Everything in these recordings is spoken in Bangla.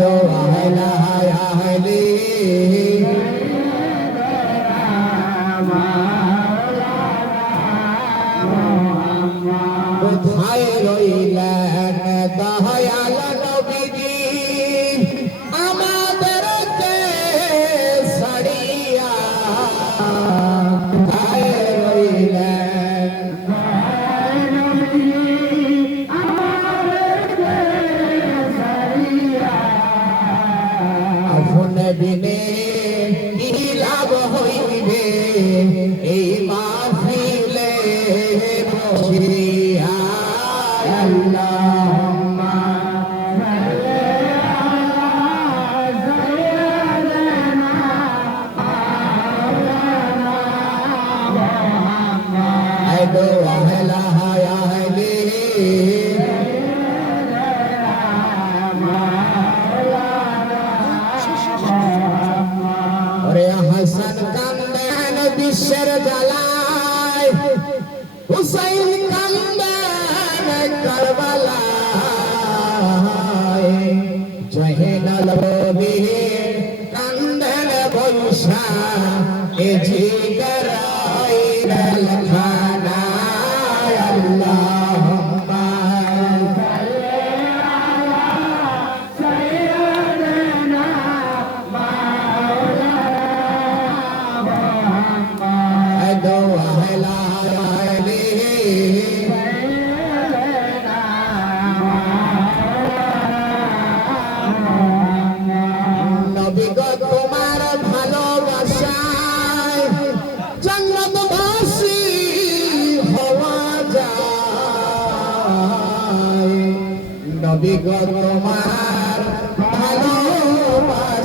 दो अहला अहली কোথায় রইলেন দয়াল নবীজি আমাদেরকে ছাড়িয়া কোথায় রইলেন আপনে বিনে কি লাভ হইবে এই মাহফিলে বসিয়া আল্লাহুম্মা আইদো আহলা আহলি ওরে হাসান কান্দেন বিশ্বের জ্বালায় হুসাইন কান্দেন কারবালায় জহিনাল নবী কান্দেন বংশা এ জিগর আইরাল খানায় আল্লাহুম্মা আইদো আহলা আহলি নবী গো তোমার ভালোবাসায় জান্নাতবাসী হওয়া যায় নবী গো তোমার ভালোবাসায়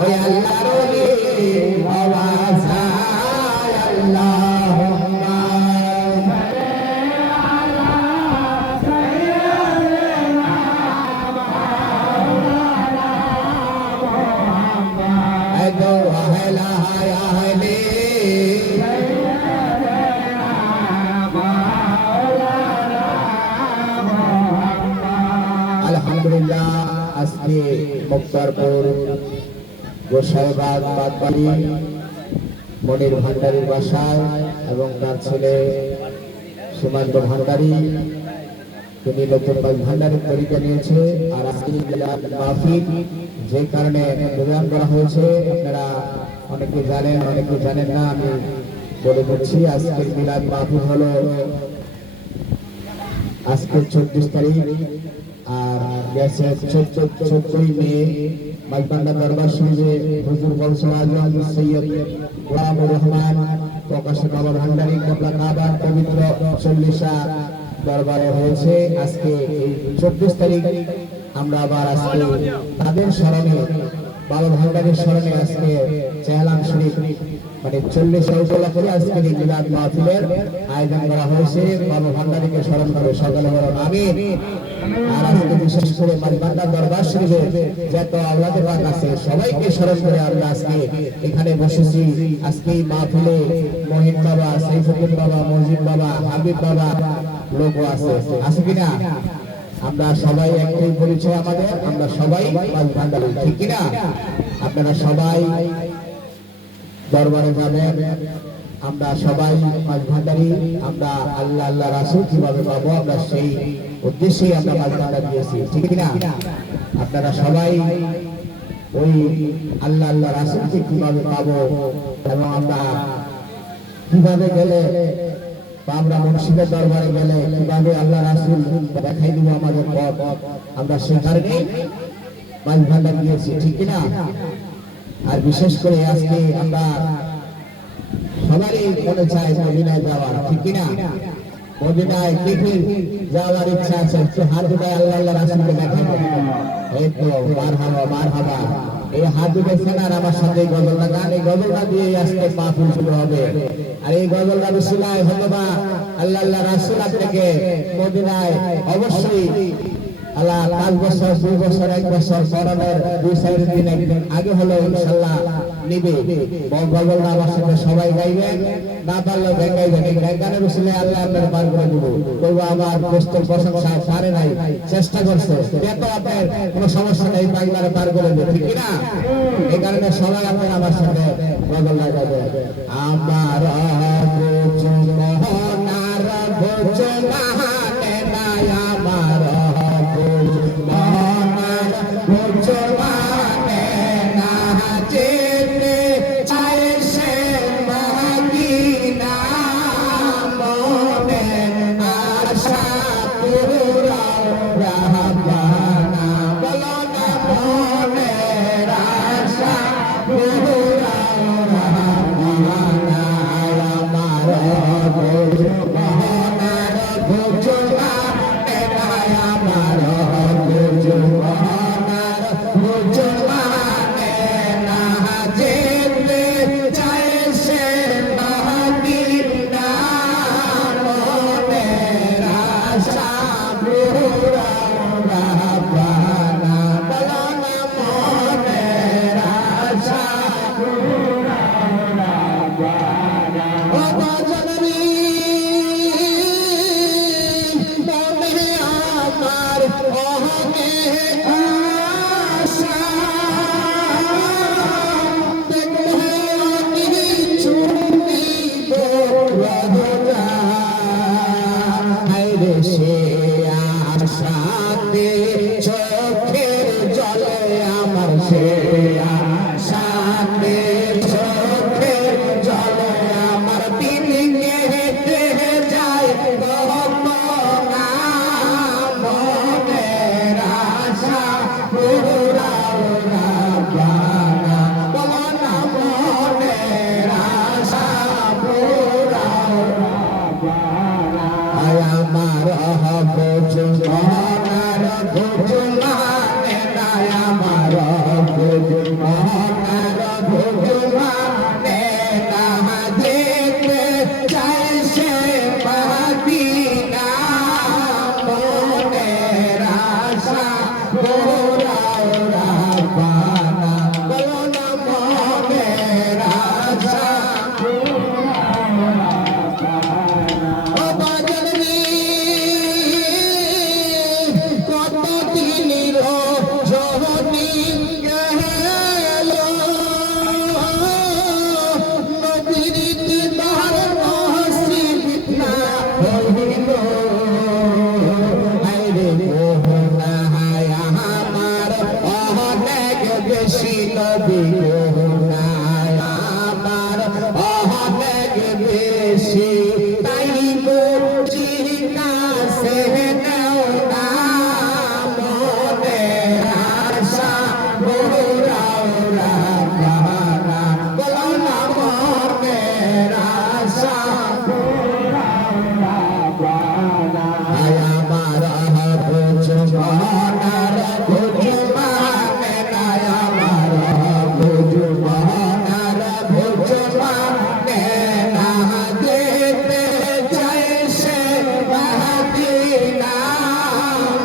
ওই আল্লাহর ওলি হওয়া যায় আল্লাহুম্মা আইদো আহলা আহলি আলহামদুলিল্লাহ আজকে মুক্তারপুর গোসাইবাগ বাগবাড়ি মনির ভান্ডারীর বাসায় এবং তার ছেলে সীমান্ত ভান্ডারী তিনি নতুন ভান্ডারীর তরিকা নিয়েছে আর আজকে মাহফিল যে কারণে প্রদান করা হয়েছে আপনারা অনেকে জানেন অনেকে জানেন না আমি বলে দিচ্ছি আজকের মিলাদ মাহফিল হলো আজকের 24 তারিখ আর গেছে 14ই মে মাইবান্ডা দরবার শরীফে হুজুর গৌসুল আজম সৈয়দ গোলামুর রহমান প্রকাশক বাবা ভান্ডারী কমলা কাবার পবিত্র 40 দরবারে হয়েছে আজকে এই 24 তারিখ আমরা আবার আজকে তাদের স্মরণে বাবা ভান্ডারীর স্মরণে আজকে চেহালাম শরীফ মানে 40 উপলক্ষে আজকে মিলাদ মাহফিলের আয়োজন করা হয়েছে বাবা ভান্ডারীকে স্মরণ করে সকলে বলুন আমিন আর আজকে বিশেষ করে মাইবান্ডা দরবার শরীফে যত আওলাদে পাক আছে সবাইকে স্মরণ করে আমরা আজকে এখানে বসেছি আজকে এই মাহফিলে মহিন বাবা সাইফুদ্দিন বাবা মজিদ বাবা হাবিব বাবা লোক আছে আছে কিনা আমরা সবাই একটাই পরিচয় আমাদের আমরা সবাই মাইবান্ডার ঠিক কিনা আপনারা সবাই দরবারে যাবেন আমরা সবাই মাইবান্ডারি আমরা আল্লাহ আল্লাহ রাসূল কিভাবে পাবো আমরা সেই উদ্দেশ্যে আমরা মাইবান্ডা দিয়েছি ঠিক কিনা আপনারা সবাই ওই আল্লাহ আল্লাহ রাসূলকে কিভাবে পাবো এবং আমরা কিভাবে গেলে আমরা মুর্শিদের দরবারে গেলে কিভাবে আল্লাহ রাসূল দেখাই দিব আমাদের পথ আমরা সেই কারণে মাইবান্ডা দিয়েছি ঠিক কিনা আর বিশেষ করে আজকে আমরা সবারই মনে চায় মদিনায় যাওয়ার ঠিক কিনা মদিনায় টিফিন যাওয়ার ইচ্ছা আছে একটু হাত উঠায় আল্লাহ আল্লাহ রাসূলকে দেখাবো এই তো মারহাবা এই হাত উঠেছেন আর আমার সাথে গজলটা গান এই গজলটা দিয়ে আজকে মাহফিল শুরু হবে আর এই গজলটা বিসমিল্লাহ হতবা আল্লাহ আল্লাহ রাসূল আপনাকে মদিনায় অবশ্যই আল্লাহ 5 বছর 2 বছর 1 বছর করোনার 2-4 দিন একদিন আগে হলো ইনশাআল্লাহ নিবে গজলটা আমার সাথে সবাই গাইবেন না পারলে ভেঙ্গাইবেন এই গানের উসিলে আল্লাহ আপনার পার করে দিব বলবো আমার বেস্টের প্রশংসা পারে নাই চেষ্টা করছে এত আপনার কোনো সমস্যা নেই পাগলারে পার করে দেবে ঠিক না এই কারণে সবাই আপনার আমার সাথে বদল লাগাবে আমার মোহনার ভোজনা নাই আমার মোহনার ভোজনা চোখের জলে আমার সে সাথে চোখের জলে আমার দিন হেঁটে যায় মনের আশা পুরাও রাব্বানা বলো না মনের আশা পুরাও রাব্বানা আমার ভোজনার ভোজনা নাই আমার ভোজনার ভোজনা না যেতে চাই সে মদিনা মনের আশা পুরাও রাব্বানা বলো না মনের আশা পুরাও রাব্বানা ও বাজারি কতদিনের জহনি গেল নবীর দিদার নসিব না হইল আইরে মোহনা আমার অনেক বেশি নবী মোহনা আমার অনেক বেশি তাই মুক্তি কাছে নাও না মনের আশা পুরাও রাব্বানা বলো না মনের আশা পুরাও রাব্বানা আমার ভোজনার ভোজনা নাই আমার ভোজনার ভোজনা না যেতে চাই সে মদিনা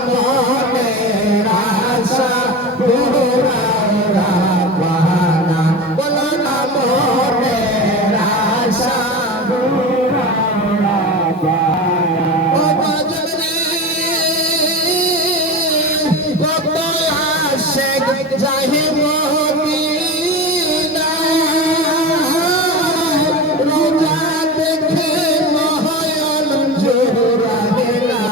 মনের আশা পুরাও রাব্বানা বলো না মনের আশা পুরাও রাব্বানা ও বাজারি কত আশেক যাহি মদিনা রোজা দেখে নয়ন জোড়াবে না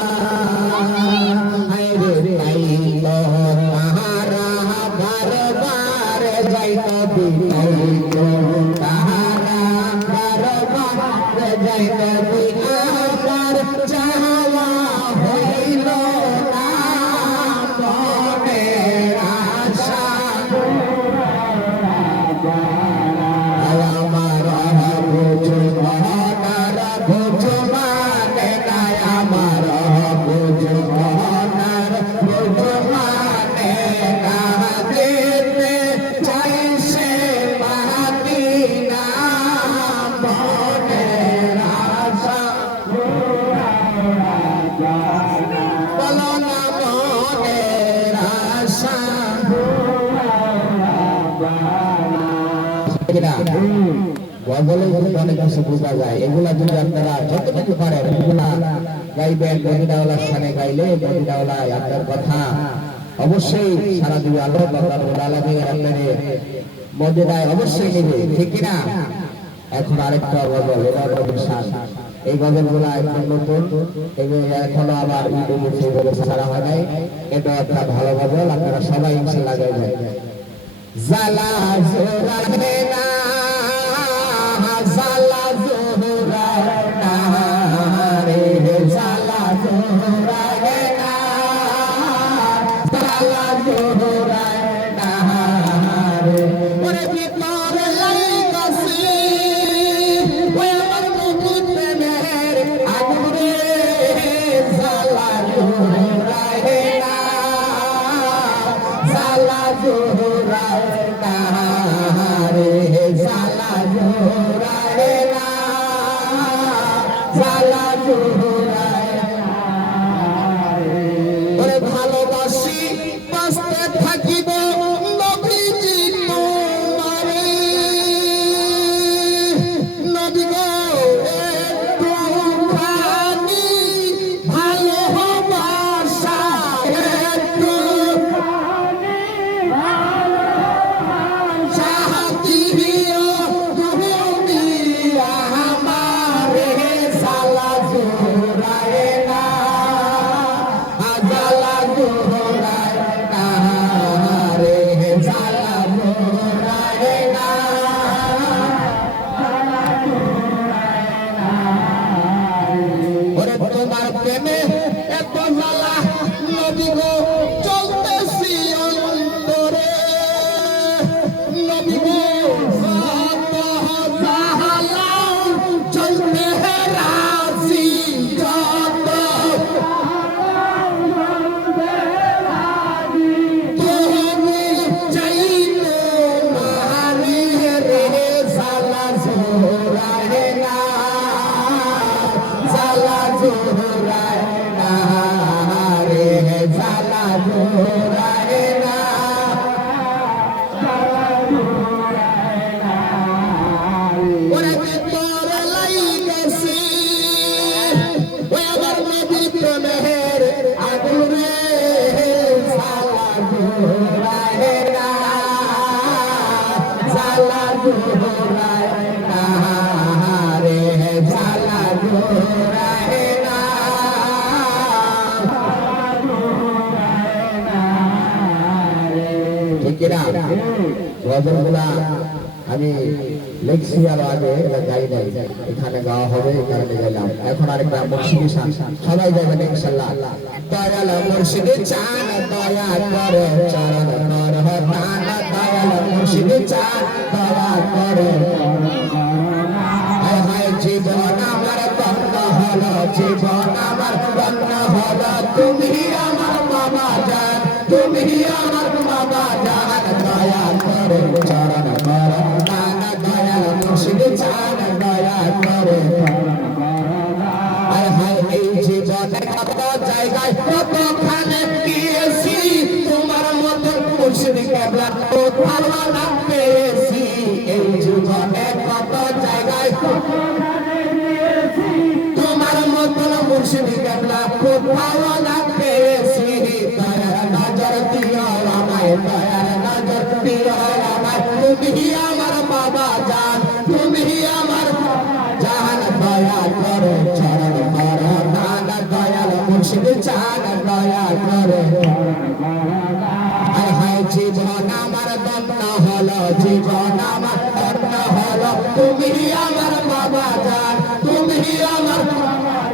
আইরে আইল তাহারা বারবার যাইত বিনাইল তাহারা বারবার যাইত আমার চাওয়া হইল না মনের আশা পুরাও রাব্বানা আমার ভোজনার ভোজনা নাই আমার ভোজনার ভোজনা না যেতে চাই সে মদিনা মনের আশা পুরাও রাব্বানা বলো না মনের আশা পুরাও রাব্বানা গজলে কিন্তু অনেক কিছু বোঝা যায়। এগুলা যদি আপনারা যতটুকু পারেন এগুলা গাইবেন, মদিনাওয়ালার স্থানে গাইলে মদিনাওয়ালায় আপনার কথা অবশ্যই সারা দিবে। আল্লাহ রাব্বুল আলামিন আপনাদের মদিনায় অবশ্যই নেবে, ঠিক কিনা? এখন আরেকটা গজল, এটা নতুন শান। এই গজলগুলা একদম নতুন, এখনো আবার ইউটিউবে সেইভাবে ছাড়া হয় নাই। এটা একটা ভালো গজল, আপনারা সবাই ইনশাআল্লাহ গাইবেন। জালা জোরাবে না, জালা জোরাবে না রে, জালা জোরাবে না, জালা জোরাবে না রে। ওরে ভিতরে লাইগাছি ওই আমার মুকুট প্রেমের আগুন রে, জালা জোরাবে না, জালা জোরাবে না রে, জালা জোরাবে না, জালা জোরাবে না রে। ওরে ভালোবাসি বাঁচতে থাকিব নবীজি তোমারে, নবী গো একটুখানি ভালোবাসা, একটুখানি ভালোবাসা দিও তুমি আমারে, জালা জোরাবে না, জালা জোরাবে না রে, জালা জোরাবে না, ওরে তোমার প্রেমে এত জ্বালা নবী গো চলতেছি অন্তরে, নবী গো যত জ্বালা চলতে রাজি, যত তুমি চাইতো মানি রে, জালা জোরাবে না, জালা জোরাবে না রে, জালা জোরাবে না, ওরে ভিতরে লাইগাছি ওই আমার নবীর প্রেমের আগুন রে, জালা জোরাবে না, জালা জোরাবে না রে, জালা জোরাবে না, ঠিক কিনা? গজলগুলা আমি লিখছি আর আগে এটা গাই নাই, এখানে গাওয়া হবে, এই কারণে গেলাম। এখন আরেকটা মুর্শিদি শান, সবাই গাইবেন ইনশাআল্লাহ। দয়াল মুর্শিদ চান দয়া করে চরণ কর দান, দয়াল মুর্শিদ চান দয়া করে, হায় হায় জীবন আমার বন্ধ হলো, জীবন আমার বন্ধ হলো, তুমি আমার বাবা জান, তুমি আমার বাবা জান, দয়া করে চরণ কর দান, দয়াল মুর্শিদ চান দয়া করে, হায় হায় এই জীবনে কত জায়গায় কতখানে গিয়েছি, তোমার মতো মুর্শিদ কেবলা কোথাও না পেয়েছি, এই জীবনে কত জায়গায় কতখানে গিয়েছি, তোমার মতো মুর্শিদ কেবলা কোথাও না পেয়েছি, দয়ার নজর দিও আমায়, দয়ার নজর দিও আমায়, তুমি আমার বাবা জান, তুমি আমার জান, দয়া করে চরণ কর দান, দয়াল মুর্শিদ চান দয়া করে, হায় হায় জীবন আমার ধন্য হলো, জীবন আমার ধন্য হলো, তুমি আমার বাবা জান, তুমি আমার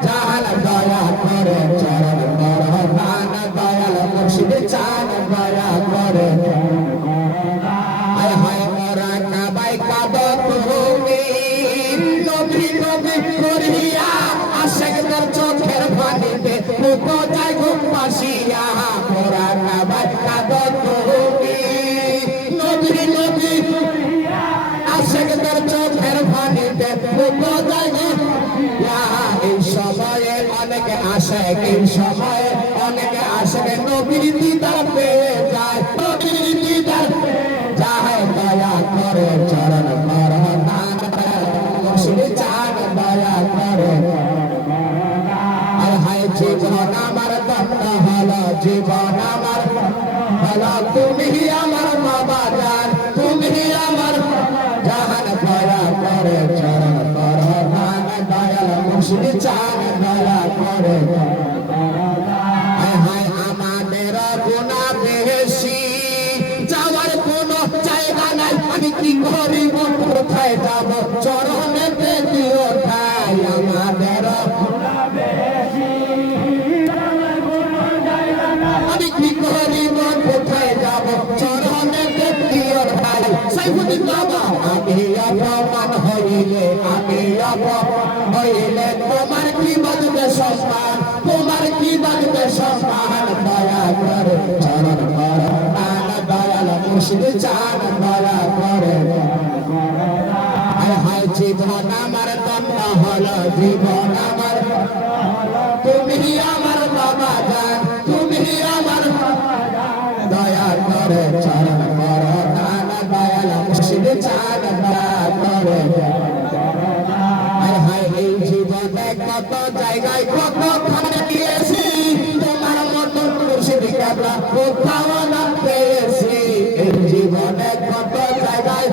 জান, দয়া করে চরণ কর দান, দয়াল মুর্শিদ চান দয়া করে, হায় হায় মোরা কাবাই কাব তুমি নবী নবী করিয়া, আশিকদের চোখের পানিতে মুখো যায় ঘুম পাশিয়া, মোরা কাবাই কাব তুমি নবী নবী করিয়া, আশিকদের চোখের পানিতে মুখো যায় ঘুম পাশিয়া, এই সময়ে অনেকে আশিক, এই সময়ে অনেকে আশিক নবীর দিদার পেয়ে যায়, নবীর দিদার পেয়ে যায়, দয়া করে চরণ কর দান, জীবন আমার হলো তুমি আমার বাবা জান তুমি আমার জাহান দয়া করে চরণ করো দান দয়াল মুর্শিদ চান দয়া করে হায় আমাদের গুনাহ বেশি যাওয়ার কোনো জায়গা নাই আমি কি করিব কোথায় যাব চরণেতে দিও ঠাই আমাদের গুনাহ বেশি যাওয়ার কোনো জায়গা নাই আমি কি করিব কোথায় যাব চরণেতে দিও ঠাই সাইফুদ্দিন বাবা আমি অপমান হইলে তোমার কি বাজবে সম্মান তোমার কি বাজবে সম্মান দয়া করে চরণ করো দান দয়াল মুর্শিদ চান দয়া করে হায় জীবন আমার দণ্ড হলো জীবন আমার তুমি আমার বাবা জান তুমি আমার দয়া করে চরণ করো দান দয়াল মুর্শিদ চান দয়া করে এই জীবনে কত জায়গায় কত খানে গিয়েছি তোমার মতন মুর্শিদ কেবলা কোথাও না পেয়েছি এই জীবনে কত জায়গায়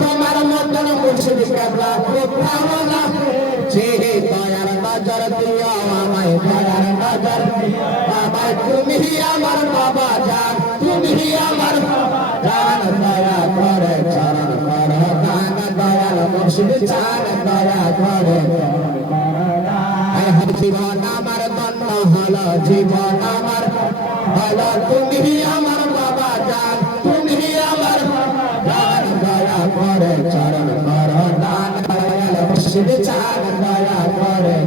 তোমার মতন মুর্শিদ কেবলা কোথাও না পেয়েছি দয়ার নজর দিও আমায় দয়ার নজর দিও আমায় তুমি আমার বাবা জান তুমি আমার বাবা জান দয়া করে চরণ করো দান দয়াল মুর্শিদ চান দয়া করে জীবন আমার দণ্ড হলো জীবন আমার হলো তুমি আমার বাবা জান তুমি আমার দান দয়া করে চরণ করো দান দয়াল মুর্শিদ চান দয়া করে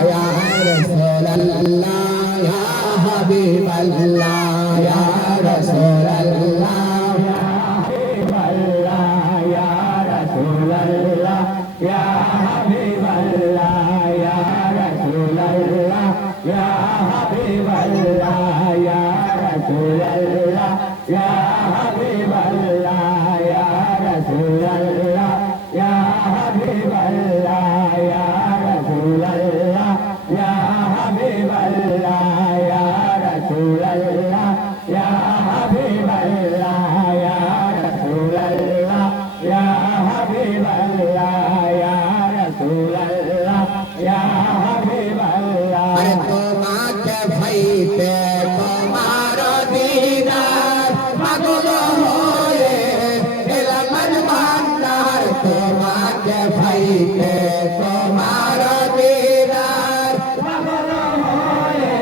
ইয়া রাসূলুল্লাহ ইয়া হাবিবাল্লাহ ইয়া রাসূলুল্লাহ Ya Habiballah, Ya Rasulallah, Ya Habiballah, Ya Rasulallah, Ya Habiballah, Ya Rasulallah, Ya Habiballah, Ya Rasulallah, Ya Habiballah, Ya Rasulallah, Ya Habiballah, Ya Rasulallah, Ya Habiballah. তোমাকে ভাইতে তোমার দিদার পাগল হয়ে এলাম ভান্ডার তোমাকে ভাইতে তোমার দিদার পাগল হয়ে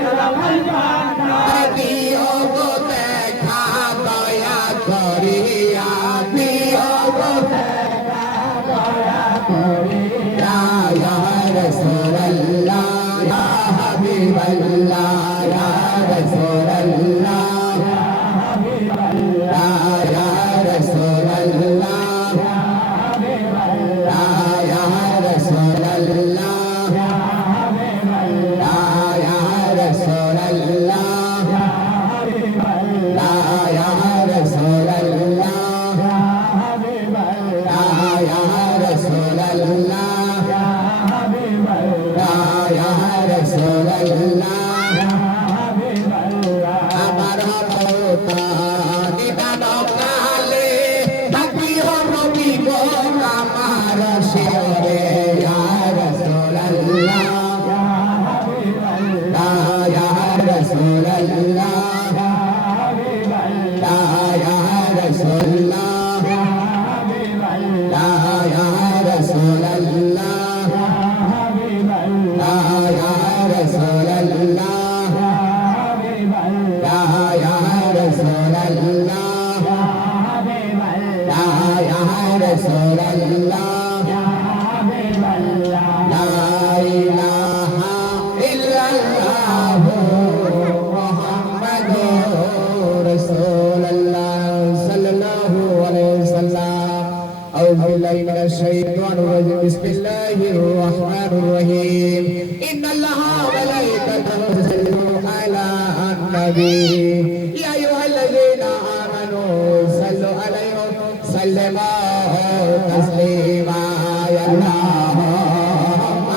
এলাম ভান্ডার দিও গো দেখা দয়া করিয়া দিও গো দেখা দয়া করিয়া ইয়া রাসূলুল্লাহ ইয়া হাবিবাল্লাহ ইয়া রাসূলুল্লাহ ইয়া হাবিবাল্লাহ ইয়া রাসূলুল্লাহ ইয়া হাবিবাল্লাহ ইয়া রাসূলুল্লাহ ইয়া হাবিবাল্লাহ ইয়া রাসূলুল্লাহ ইয়া হাবিবাল্লাহ ইয়া রাসূলুল্লাহ ইয়া হাবিবাল্লাহ ইয়া রাসূলুল্লাহ আমার নিদান কালে থাকি হবি গো আমার শিরে ইয়া রাসূলুল্লাহ ইয়া রাসূলুল্লাহ ইয়া রাসূলুল্লাহ ইয়া রাসূলুল্লাহ بسم الله الرحمن الرحيم إن الله وملائكته يصلون على النبي يا أيها الذين آمنوا صلوا عليه وسلموا تسليما يا اللهم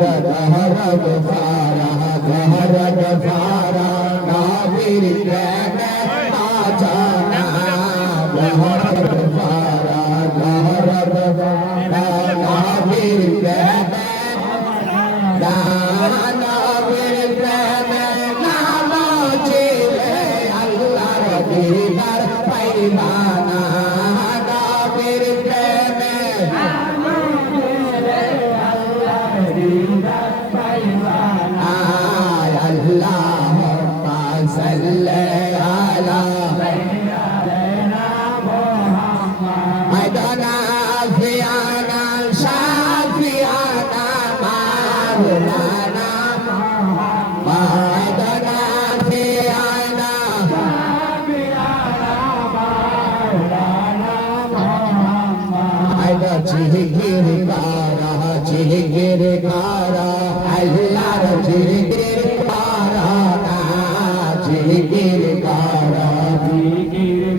গহরগ ফারা গহরগ ফারা নবীর প্রেমে বাজানা গহরগ ফারা গহরগ ফারা নবীর প্রেমে নবীর প্রেমে নামাজিলে আল্লাহর দিদার পাইবানা নবীর প্রেমে اللهم صل على سيدنا محمد عيدنا فينا شافينا مولانا عيدنا فينا عيد جهير كارا جهير كارا الله جهير জিকির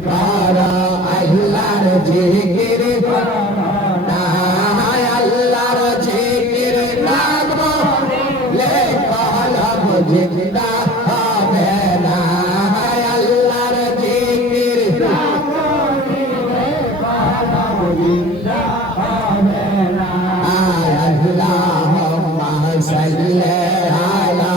করা আল্লাহর জিকির করা আল্লাহর জিকির না করলে কলব জিন্দা হবে না আল্লাহর জিকির না করলে কলব জিন্দা হবে না আল্লাহুম্মা সাল্লি আলা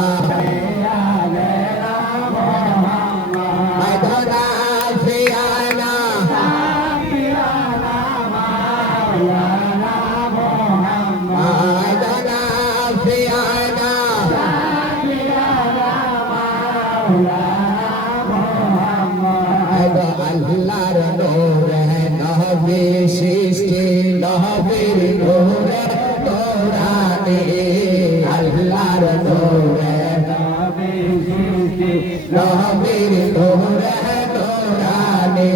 আল্লাহর নূরে নবী সৃষ্টি নবীর নূরে নূরানি আল্লাহর নূরে নবী সৃষ্টি নবীর নূরে নূরানি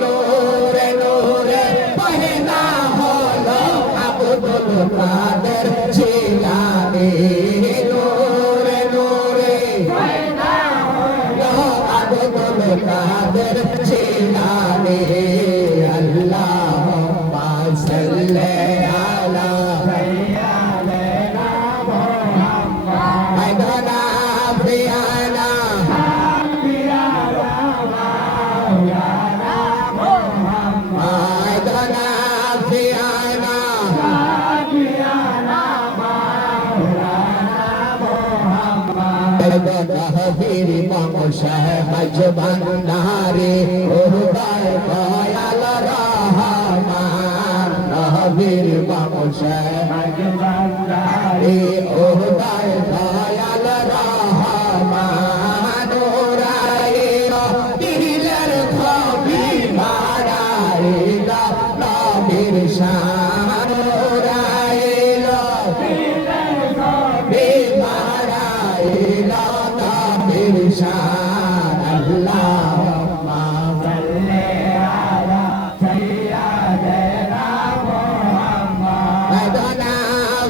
নূরে নূরে পয়দা হলো আব্দুল কাদের জিলানী নূরে নূরে পয়দা হলো আব্দুল কাদের জিলানী আল্লাহুম্মা সাল্লি আলা সাইয়্যিদিনা মুহাম্মদ আইদানা ফিয়ানা মাওলানা মুহাম্মদ আইদানা ফিয়ানা নহবীর বংশে মজবান নারী ওহদায় দয়াল রহমান নহবীর বংশে মজবান নারী ওহদায় দয়াল রহমান ওরাইল দিলের ছবি মারাইল নবীর শান ওরাইল দিলের ছবি মারাইল শান আল্লাহুম্মা সাল্লি আলা সাইয়্যিদিনা মুহাম্মদ আইদানা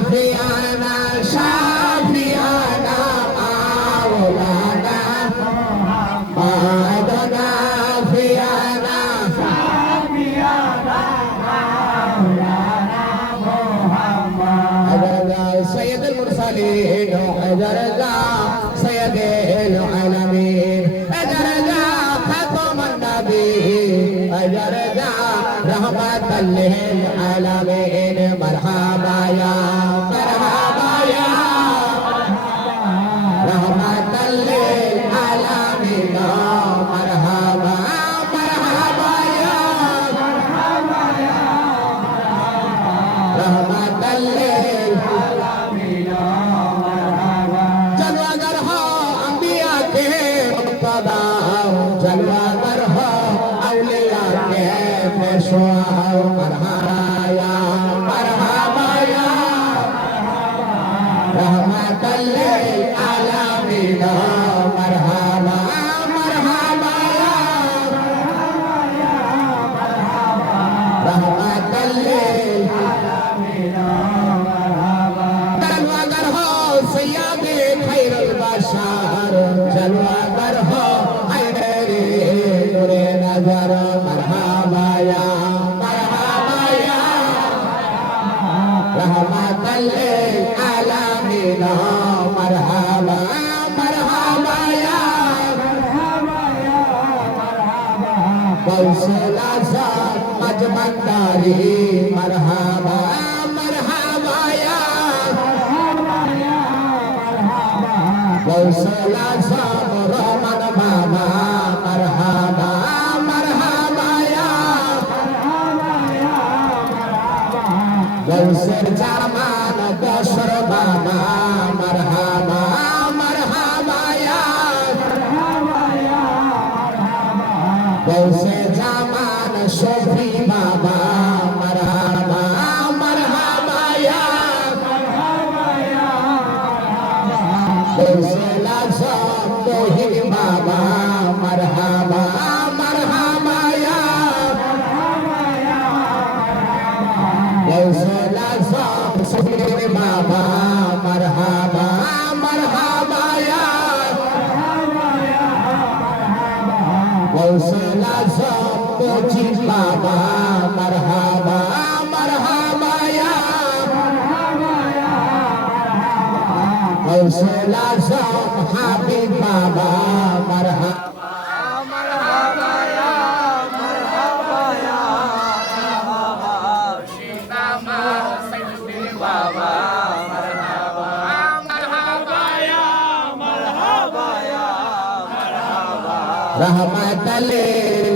ফিয়ানা শাফিয়ানা মাওলানা মুহাম্মদ আইদানা ফিয়ানা শাফিয়ানা মাওলানা মুহাম্মদ সাইয়্যিদুল মুরসালিন আজরজা سيد العالمين أجرجا ختم النبي أجرجا رحمة للعالمين مرحبا يا مرحبا يا رحمة للعالمين مرحبا مرحبا يا مرحبا يا رحمة للعالمين जलवागर हो औलिया के पेशवा मरहबाया मरहबाया रहमतल लिल आलमीन मरहबा मरहबाया रहमतल लिल आलमीन मरहबा जलवागर हो सय्यद खैरुल बशर जलवागर हो नजर मरहबा या मरहबा या रहमतल लिल आलमीन मरहबा मरहबा या गौसला सब रहमान बाबा मरहबा मरहबा या गौसर जामान दशर बाबा मरहबा मरहबा या गौसे जामान शफी बाबा मरहबा मरहबा या गौसे लाजम मोहिन बाबा मरहबा मरहबा या गौसे लाजम शफी बाबा मरहबा मरहबा या गौसे लाजम मोहिन बाबा मरहबा मरहबा या गौसे लाजम हाबिब बाबा मरहबा रहमत लिल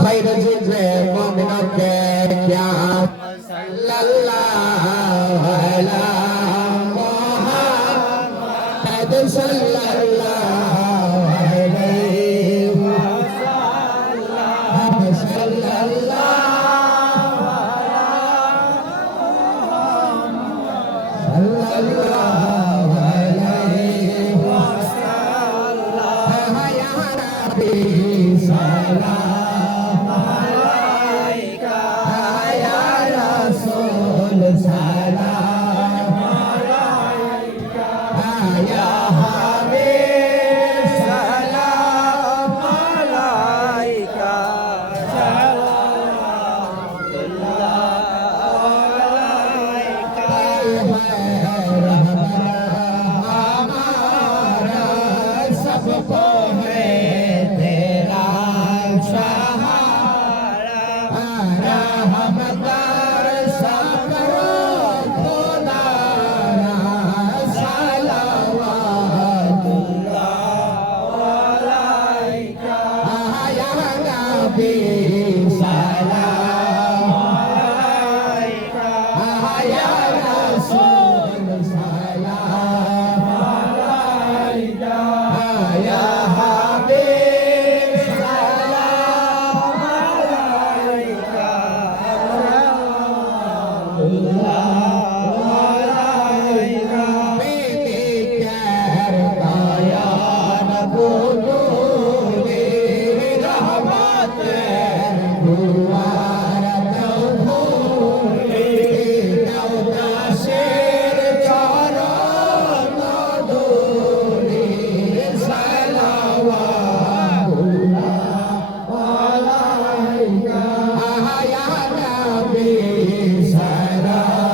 खैर जिब्रे मोमिनों के क्या सल्लल्लाहु अलैहि मुहम्मद सल्लल्लाहु अलैहि वसल्लम सल्लल्लाहु अलैहि वसल्लम या नबी सलाम अलैका या रसूल सलाम अलैका या हबीब सलाम अलैका सबको है तेरा सहारा रहमतार सबरो खुदा सलावतुल्लाह अलैका या नबी सलाम अलैका या रसूल सलाम अलैका या हबीब सलाम अलैका सलावतुल्लाह अलैका बीबी कर बयान बुलूगी रहमत दुआर तौफूली दौदा शेर चरण दूरी सलावतुल्लाह अलैका या नबी सलाम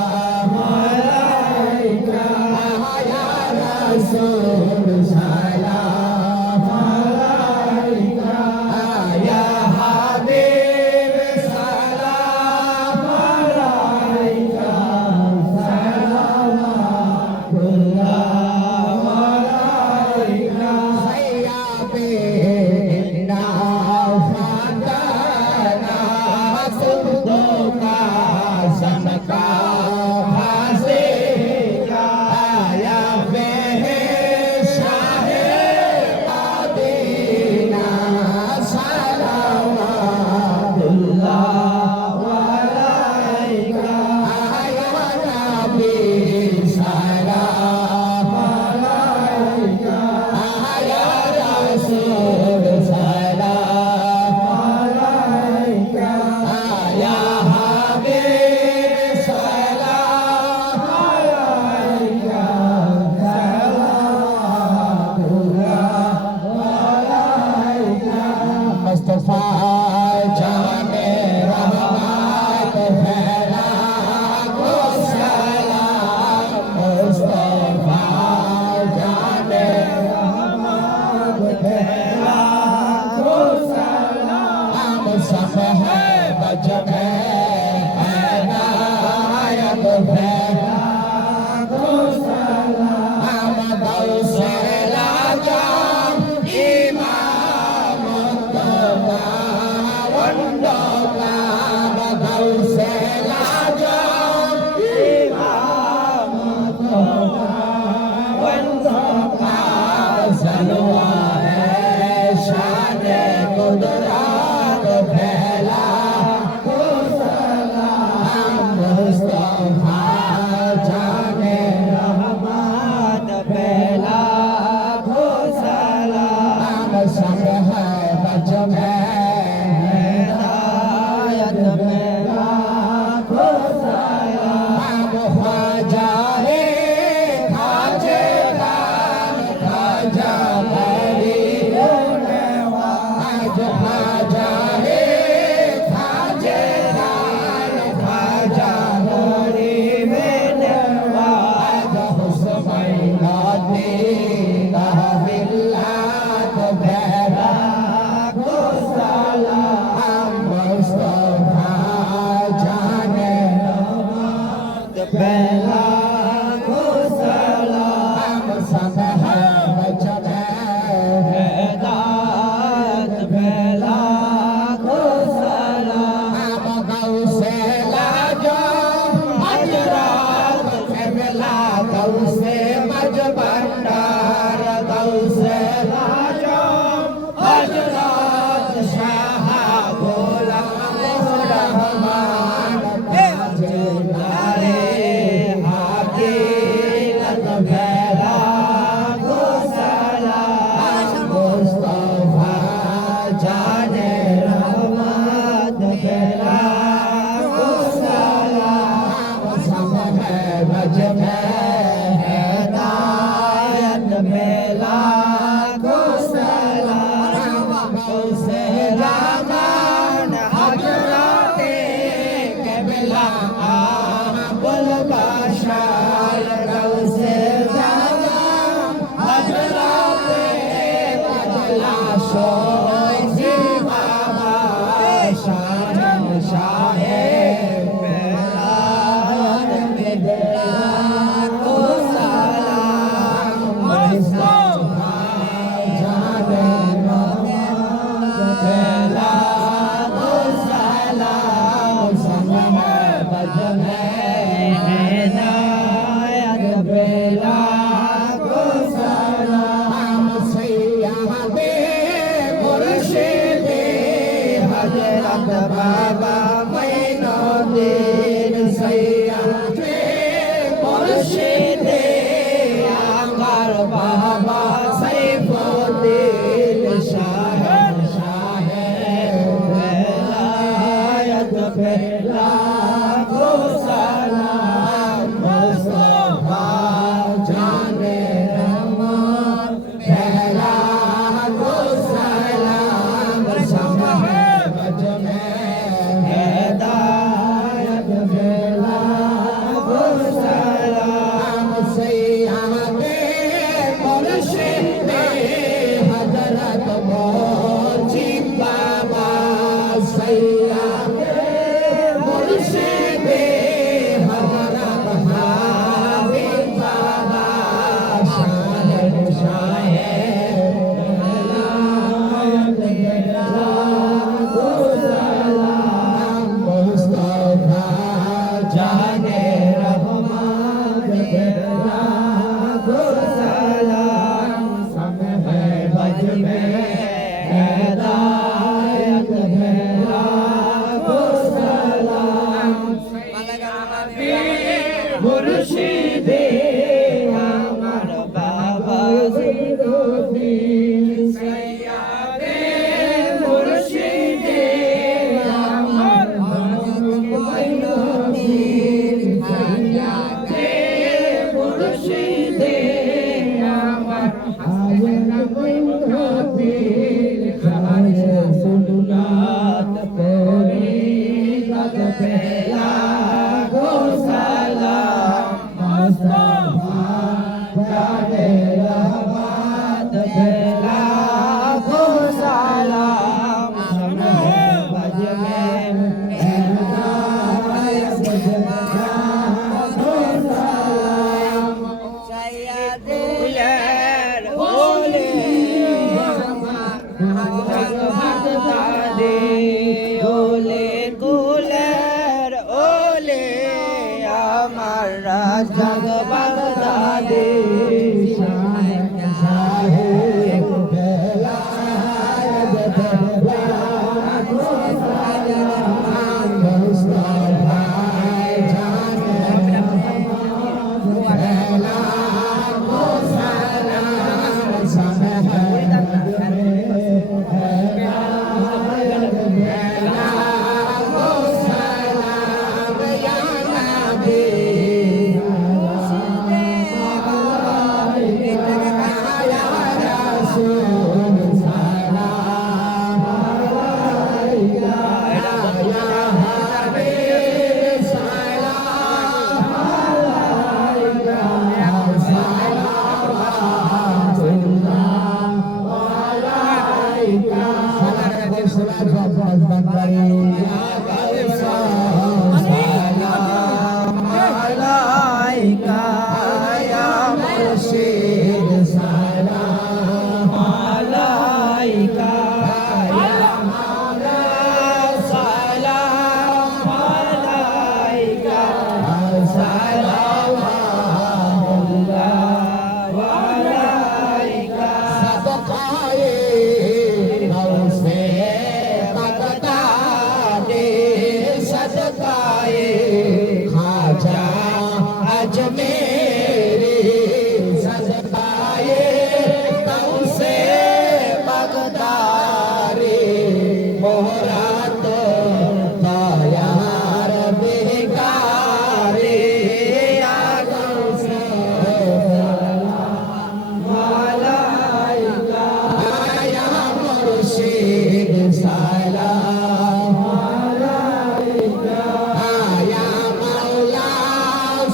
खाजा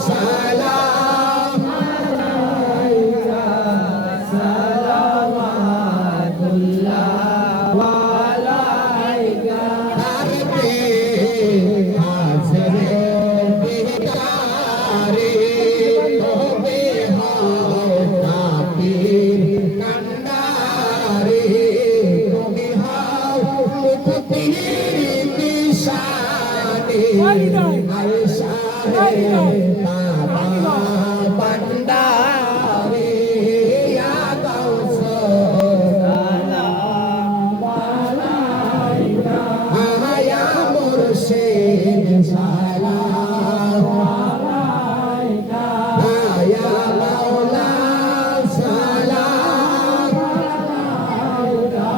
সালাম আলাইকা সালাওয়াতুল্লাহ আলাইকা আরবে হাজরে বিকারে তোবে হাও কাফির কান্ডারে তুমি হাও মুক্তির নিশানে আয়েশা হে বাবা বান্দারে ইয়া গাউসুল আলাম আলাইকা ইয়া মুর্শিদ সালাম আলাইকা ইয়া মাওলা সালাম আলাইকা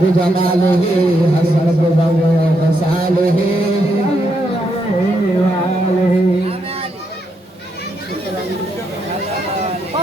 بجماله حسن بضوء وصاله وآله